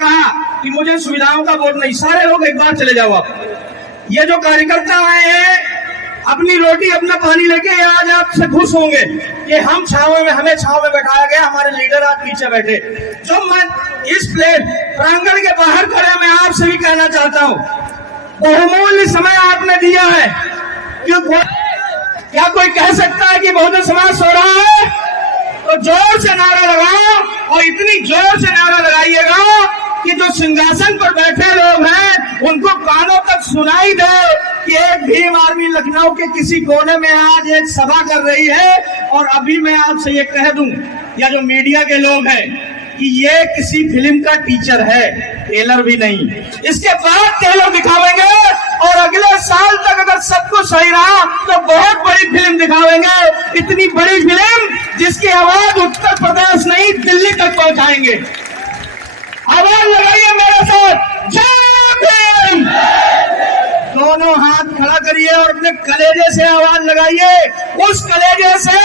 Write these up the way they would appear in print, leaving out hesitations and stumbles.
कहा कि मुझे सुविधाओं का वोट नहीं, सारे लोग एक बार चले जाओ आप। ये जो कार्यकर्ता आए हैं अपनी रोटी अपना पानी लेके आज आपसे खुश होंगे कि हम छाव में, हमें छाव में बैठाया गया, हमारे लीडर आज पीछे बैठे। जो मैं इस प्रांगण के बाहर खड़े मैं आपसे भी कहना चाहता हूँ, बहुमूल्य समय आपने दिया है। क्या कोई कह सकता है कि बहुजन समाज सो रहा है? तो जोर से नारा लगाओ और इतनी जोर से नारा लगाइएगा कि जो सिंहासन पर बैठे लोग हैं उनको कानों तक सुनाई दे कि एक भीम आर्मी लखनऊ के किसी कोने में आज एक सभा कर रही है। और अभी मैं आपसे ये कह दूं, या जो मीडिया के लोग हैं, कि ये किसी फिल्म का टीचर है, ट्रेलर भी नहीं। इसके बाद ट्रेलर दिखावेंगे और अगले साल तक अगर सब कुछ सही रहा तो बहुत बड़ी फिल्म दिखावेंगे। इतनी बड़ी फिल्म जिसकी आवाज उत्तर प्रदेश नहीं दिल्ली तक पहुंचाएंगे। आवाज लगाइए मेरे साथ, जय भीम। दोनों हाथ खड़ा करिए और अपने कलेजे से आवाज लगाइए, उस कलेजे से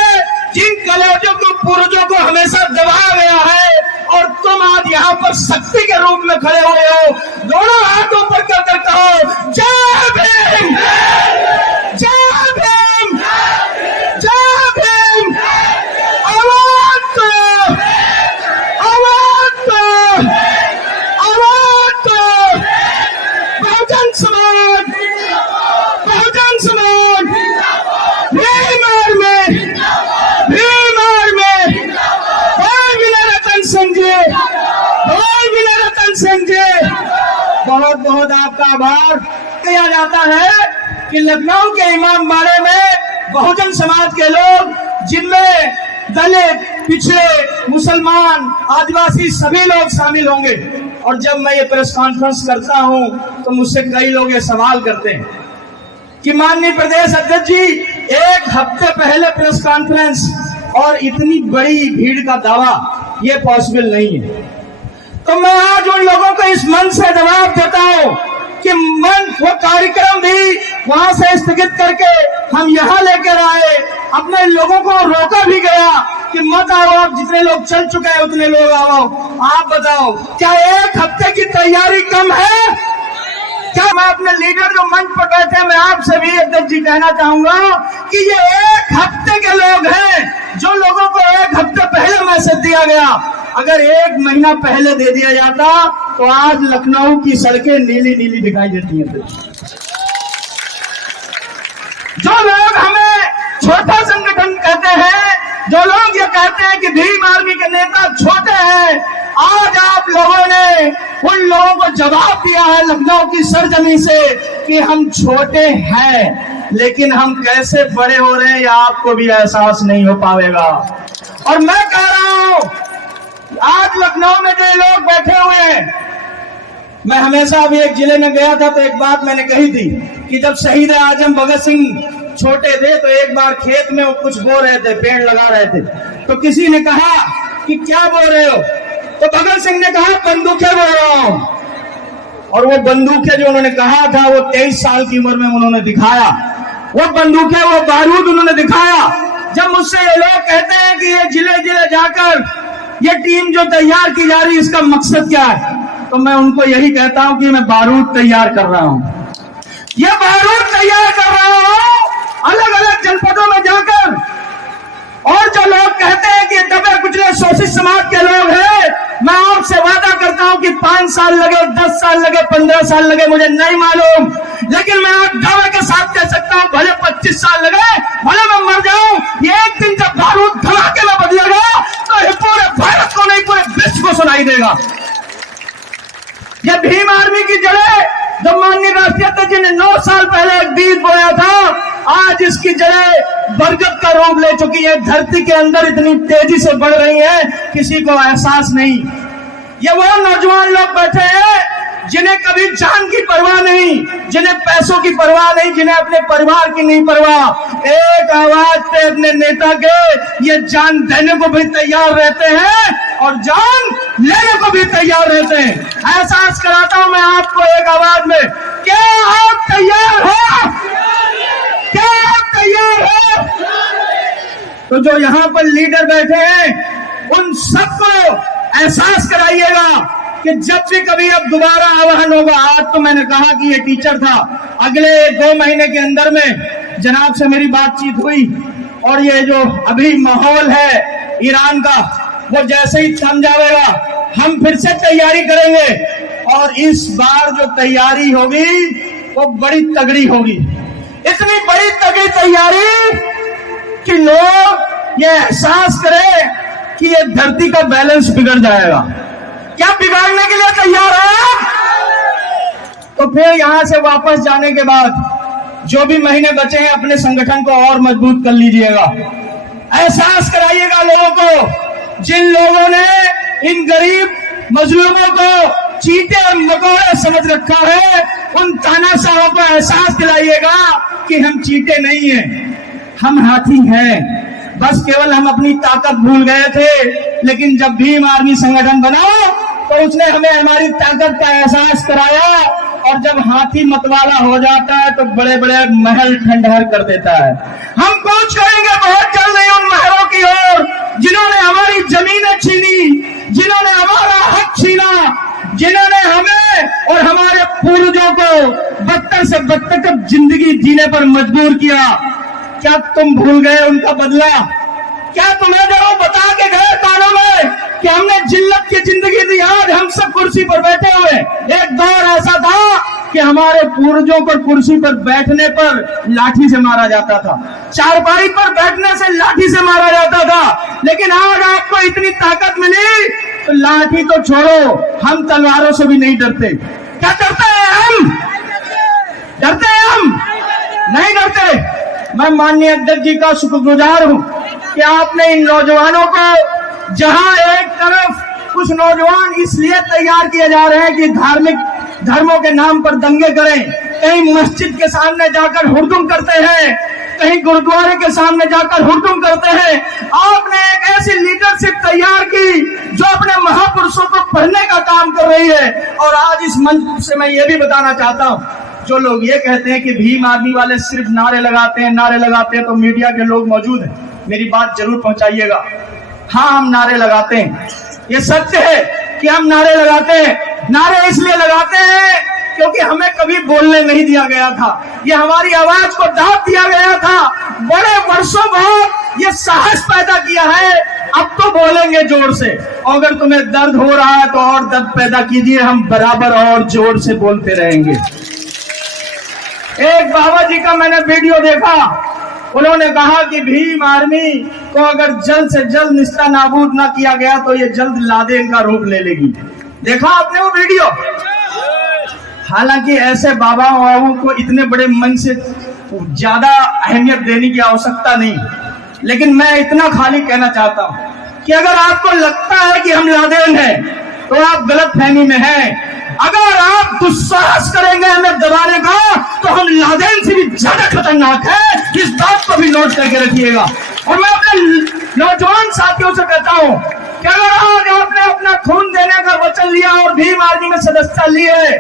जिन कलेजों को पुर्जों को हमेशा दबाया गया है। और तुम आज यहाँ पर शक्ति के रूप में खड़े हुए हो। दोनों हाथ ऊपर कर कहो, जय भीम, जय भीम, जय भीम। आवाज दो, आवाज दो, आवाज दो। बहुजन समाज, बहुजन समाज, भीम आर्मी, भीम आर्मी, बहुत बहुत आपका आभार किया जाता है कि लखनऊ के इमामबाड़े में बहुजन समाज के लोग, जिनमें दलित, पिछड़े, मुसलमान, आदिवासी सभी लोग शामिल होंगे। और जब मैं ये प्रेस कॉन्फ्रेंस करता हूं तो मुझसे कई लोग ये सवाल करते हैं कि माननीय प्रदेश अध्यक्ष जी, एक हफ्ते पहले प्रेस कॉन्फ्रेंस और इतनी बड़ी भीड़ का दावा, ये पॉसिबल नहीं है। तो मैं आज उन लोगों को इस मन से जवाब देता हूं कि मन वो कार्यक्रम भी वहां से स्थगित करके हम यहाँ लेकर आए। अपने लोगों को रोका भी गया कि मत आओ, आप जितने लोग चल चुके हैं उतने लोग आओ। आप बताओ, क्या एक हफ्ते की तैयारी कम है? क्या मैं अपने लीडर जो मंच पर बैठे हैं, मैं आपसे भी अध्यक्ष जी कहना चाहूंगा कि ये एक हफ्ते के लोग हैं, जो लोगों को एक हफ्ते पहले मैसेज दिया गया। अगर एक महीना पहले दे दिया जाता तो आज लखनऊ की सड़कें नीली नीली दिखाई देती हैं। जो लोग हमें छोटा संगठन कहते हैं, जो लोग ये कहते हैं कि भीम आर्मी के नेता छोटे हैं, आज आप लोगों ने उन लोगों को जवाब दिया है लखनऊ की सरजमी से कि हम छोटे हैं, लेकिन हम कैसे बड़े हो रहे हैं ये आपको भी एहसास नहीं हो पाएगा। और मैं कह रहा हूं, आज लखनऊ में जो लोग बैठे हुए हैं, मैं हमेशा अभी एक जिले में गया था तो एक बात मैंने कही थी कि जब शहीद आजम भगत सिंह छोटे थे तो एक बार खेत में वो कुछ बो रहे थे, पेड़ लगा रहे थे, तो किसी ने कहा कि क्या बोल रहे हो? तो भगत सिंह ने कहा बंदूकें बोल रहा हूं। और वो बंदूकें जो उन्होंने कहा था वो 23 साल की उम्र में उन्होंने दिखाया। वो बंदूकें, वो बारूद उन्होंने दिखाया। जब मुझसे ये लोग कहते हैं कि ये जिले जिले जाकर ये टीम जो तैयार की जा रही है इसका मकसद क्या है, तो मैं उनको यही कहता हूं कि मैं बारूद तैयार कर रहा हूं। ये बारूद तैयार कर रहा हूं अलग अलग जनपदों में जाकर। और जो लोग कहते हैं कि दबे कुचले शोषित समाज के लोग हैं, मैं आपसे वादा करता हूं कि 5 साल लगे, 10 साल लगे, 15 साल लगे, मुझे नहीं मालूम, लेकिन मैं आप दावे के साथ कह सकता हूं भले 25 साल लगे, भले मैं मर जाऊं, एक दिन जब बारूद धमाके में बदलेगा तो ये पूरे भारत को नहीं पूरे विश्व को सुनाई देगा। ये भीम आर्मी की जड़ें जब माननीय राष्ट्रीय अध्यक्ष जी ने 9 साल पहले एक बीज बोया था, आज इसकी जड़ें बरगद का रूप ले चुकी है, धरती के अंदर इतनी तेजी से बढ़ रही है, किसी को एहसास नहीं। ये वो नौजवान लोग बैठे हैं जिन्हें कभी जान की परवाह नहीं, जिन्हें पैसों की परवाह नहीं, जिन्हें अपने परिवार की नहीं परवाह, एक आवाज पे अपने नेता के ये जान देने को भी तैयार रहते हैं और जान लेने को भी तैयार रहते हैं। एहसास कराता हूं मैं आपको एक आवाज में, क्या आप तैयार हो? क्या आप तैयार हो? तो जो यहाँ पर लीडर बैठे हैं उन सबको एहसास कराइएगा कि जब भी कभी अब दोबारा आह्वान होगा, आज तो मैंने कहा कि ये टीचर था, अगले 2 महीने के अंदर में जनाब से मेरी बातचीत हुई और ये जो अभी माहौल है ईरान का, वो जैसे ही थम जाएगा हम फिर से तैयारी करेंगे और इस बार जो तैयारी होगी वो बड़ी तगड़ी होगी। इतनी बड़ी तगड़ी तैयारी कि लोग ये एहसास करें कि ये धरती का बैलेंस बिगड़ जाएगा। क्या बिगाड़ने के लिए तैयार है? तो फिर यहां से वापस जाने के बाद जो भी महीने बचे हैं अपने संगठन को और मजबूत कर लीजिएगा। एहसास कराइएगा लोगों को, जिन लोगों ने इन गरीब मजलूमों को चीटे और मकोड़े समझ रखा है, उन तानाशाहों को एहसास दिलाइएगा कि हम चीटे नहीं हैं, हम हाथी हैं। बस केवल हम अपनी ताकत भूल गए थे, लेकिन जब भीम आर्मी संगठन बना तो उसने हमें हमारी ताकत का एहसास कराया और जब हाथी मतवाला हो जाता है तो बड़े बड़े महल खंडहर कर देता है। हम कूच करेंगे बहुत जल्द ही उन महलों की ओर जिन्होंने हमारी जमीनें छीनी, जिन्होंने हमारा हक छीना, जिन्होंने हमें और हमारे पूर्वजों को बदतर से बदतर जिंदगी जीने पर मजबूर किया। क्या तुम भूल गए उनका बदला? क्या तुम्हें जब बता के गए कानों में कि हमने जिल्लत की जिंदगी दी, आज हम सब कुर्सी पर बैठे हुए। एक दौर ऐसा था कि हमारे पूर्वजों को कुर्सी पर बैठने पर लाठी से मारा जाता था, चारपाई पर बैठने से लाठी से मारा जाता था, लेकिन आज आपको इतनी ताकत मिली तो लाठी तो छोड़ो, हम तलवारों से भी नहीं डरते। क्या डरते हैं हम? डरते हैं हम? नहीं डरते। मैं माननीय अध्यक्ष जी का शुक्रगुजार हूं कि आपने इन नौजवानों को, जहां एक तरफ कुछ नौजवान इसलिए तैयार किए जा रहे हैं कि धार्मिक धर्मों के नाम पर दंगे करें, कहीं मस्जिद के सामने जाकर हुड़दुम करते हैं, कहीं गुरुद्वारे के सामने जाकर हुड़दुम करते हैं, आपने एक ऐसी लीडरशिप तैयार की जो अपने महापुरुषों को पढ़ने का काम कर रही है। और आज इस मंच से मैं ये भी बताना चाहता हूं, जो लोग ये कहते हैं कि भीम आर्मी वाले सिर्फ नारे लगाते हैं, तो मीडिया के लोग मौजूद हैं, मेरी बात जरूर पहुंचाइएगा। हाँ, हम नारे लगाते हैं, ये सत्य है कि हम नारे लगाते हैं। नारे इसलिए लगाते हैं क्योंकि हमें कभी बोलने नहीं दिया गया था, ये हमारी आवाज को दाब दिया गया था। बड़े वर्षों बाद ये साहस पैदा किया है, अब तो बोलेंगे जोर से। अगर तुम्हें दर्द हो रहा है तो और दर्द पैदा कीजिए, हम बराबर और जोर से बोलते रहेंगे। एक बाबा जी का मैंने वीडियो देखा, उन्होंने कहा कि भीम आर्मी को अगर जल्द से जल्द निस्ता नाबूद ना किया गया तो ये जल्द लादेन का रूप ले लेगी। देखा आपने वो वीडियो? हालांकि ऐसे बाबाओं को इतने बड़े मन से ज्यादा अहमियत देने की आवश्यकता नहीं, लेकिन मैं इतना खाली कहना चाहता हूं कि अगर आपको लगता है कि हम लादेन हैं तो आप गलत फहमी में हैं। अगर आप दुस्साहस करेंगे हमें दबाने का तो हम लादेन से भी ज्यादा खतरनाक है, इस बात को भी नोट करके रखिएगा। और मैं अपने नौजवान साथियों से कहता हूं कि अगर आज आपने अपना खून देने का वचन लिया और भीम आर्मी में सदस्यता ली है,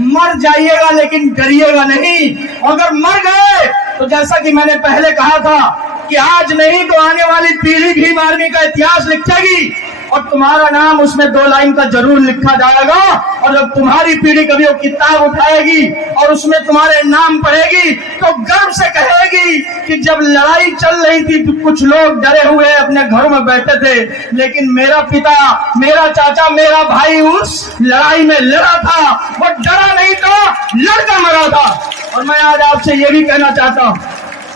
मर जाइएगा लेकिन डरिएगा नहीं। अगर मर गए तो जैसा कि मैंने पहले कहा था कि आज नहीं तो आने वाली पीढ़ी भीम आर्मी का इतिहास लिखेगी और तुम्हारा नाम उसमें 2 लाइन का जरूर लिखा जाएगा। और जब तुम्हारी पीढ़ी कभी वो किताब उठाएगी और उसमें तुम्हारे नाम पढ़ेगी तो गर्व से कहेगी कि जब लड़ाई चल रही थी तो कुछ लोग डरे हुए अपने घरों में बैठे थे, लेकिन मेरा पिता, मेरा चाचा, मेरा भाई उस लड़ाई में लड़ा था, वो डरा नहीं था, लड़का मरा था। और मैं आज आपसे ये भी कहना चाहता हूँ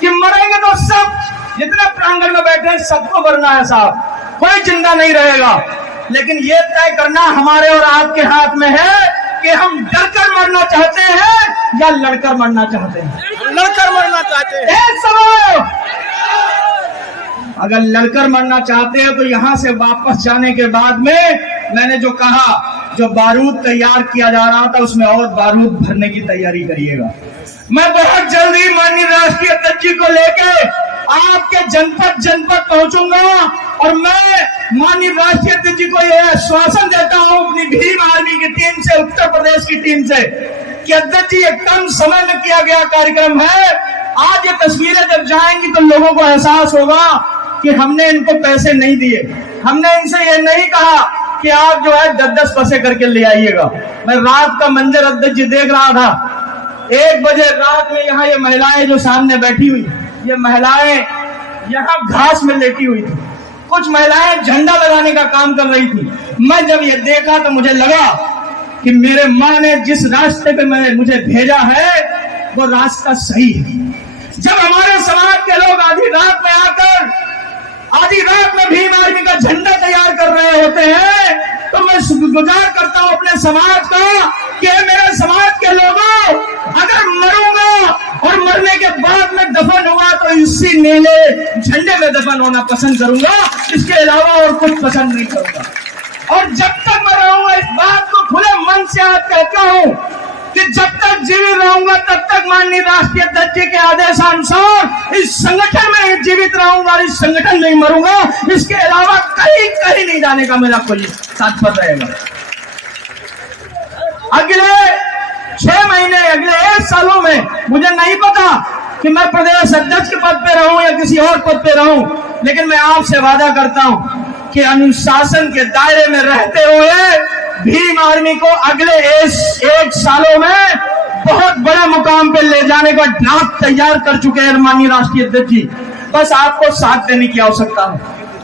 कि मरेंगे तो सब, जितने प्रांगण में बैठे हैं सबको मरना है साहब, कोई जिंदा नहीं रहेगा। लेकिन ये तय करना हमारे और आपके हाथ में है कि हम डरकर मरना चाहते हैं या लड़कर मरना चाहते हैं। लड़कर मरना चाहते हैं। एक सवाल, अगर लड़कर मरना चाहते हैं तो यहां से वापस जाने के बाद में मैंने जो कहा, जो बारूद तैयार किया जा रहा था उसमें और बारूद भरने की तैयारी करिएगा। मैं बहुत जल्दी माननीय राष्ट्रीय अध्यक्ष जी को लेके आपके जनपद जनपद पहुंचूंगा और मैं माननीय राष्ट्रीय अध्यक्ष जी को यह आश्वासन देता हूं अपनी भीम आर्मी की टीम से, उत्तर प्रदेश की टीम से, कि अध्यक्ष जी एक कम समय में किया गया कार्यक्रम है। आज ये तस्वीरें जब जाएंगी तो लोगों को एहसास होगा कि हमने इनको पैसे नहीं दिए, हमने इनसे ये नहीं कहा कि आप जो है 10-10 बसें करके ले आइएगा। मैं रात का मंजर अध्यक्ष जी देख रहा था। 1 बजे रात में यहाँ ये महिलाएं जो सामने बैठी हुई, ये महिलाएं यहाँ घास में लेटी हुई थी। कुछ महिलाएं झंडा लगाने का काम कर रही थी। मैं जब ये देखा तो मुझे लगा कि मेरे माँ ने जिस रास्ते पे मुझे भेजा है वो रास्ता सही है। जब हमारे समाज के लोग आधी रात में आकर आधी रात में भीम आर्मी का झंडा तैयार कर रहे होते हैं तो मैं शुक्रगुजार करता हूं अपने समाज का कि मेरे समाज के लोगों, अगर मरूंगा और मरने के बाद में दफन हुआ तो इसी नीले झंडे में दफन होना पसंद करूंगा, इसके अलावा और कुछ पसंद नहीं करूंगा। और जब तक मैं रहूंगा इस बात को खुले मन से आज कहता हूं कि जब तक जीवित रहूंगा तब तक माननीय राष्ट्रीय अध्यक्ष जी के आदेशानुसार इस संगठन में जीवित रहूंगा, इस संगठन में ही मरूंगा। इसके अलावा कहीं नहीं जाने का मेरा कोई तात्पर्य रहेगा। अगले 6 महीने, अगले 1 सालों में मुझे नहीं पता कि मैं प्रदेश अध्यक्ष के पद पे रहूं या किसी और पद पे रहूं, लेकिन मैं आपसे वादा करता हूं कि अनुशासन के दायरे में रहते हुए भीम आर्मी को अगले 1 सालों में बहुत बड़े मुकाम पे ले जाने का ड्राफ्ट तैयार कर चुके हैं माननीय राष्ट्रीय अध्यक्ष जी। बस आपको साथ देने की आवश्यकता है।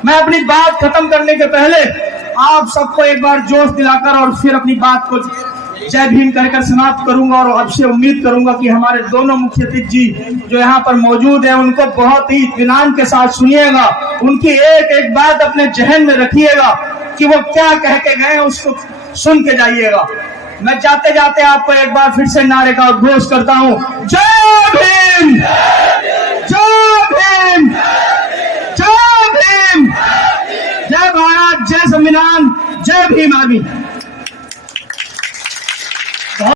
मैं अपनी बात खत्म करने के पहले आप सबको एक बार जोश दिलाकर और फिर अपनी बात को जय भीम कहकर समाप्त करूंगा और आपसे उम्मीद करूंगा कि हमारे दोनों मुख्य अतिथि जी जो यहाँ पर मौजूद हैं उनको बहुत ही इत्मीनान के साथ सुनिएगा, उनकी एक एक बात अपने जहन में रखिएगा कि वो क्या कह के गए, उसको सुन के जाइएगा। मैं जाते जाते आपको एक बार फिर से नारे का उद्घोष करता हूँ, जय भीम, जय भीम, जय भीम, जय भारत, जय संविधान, जय भीम आर्मी।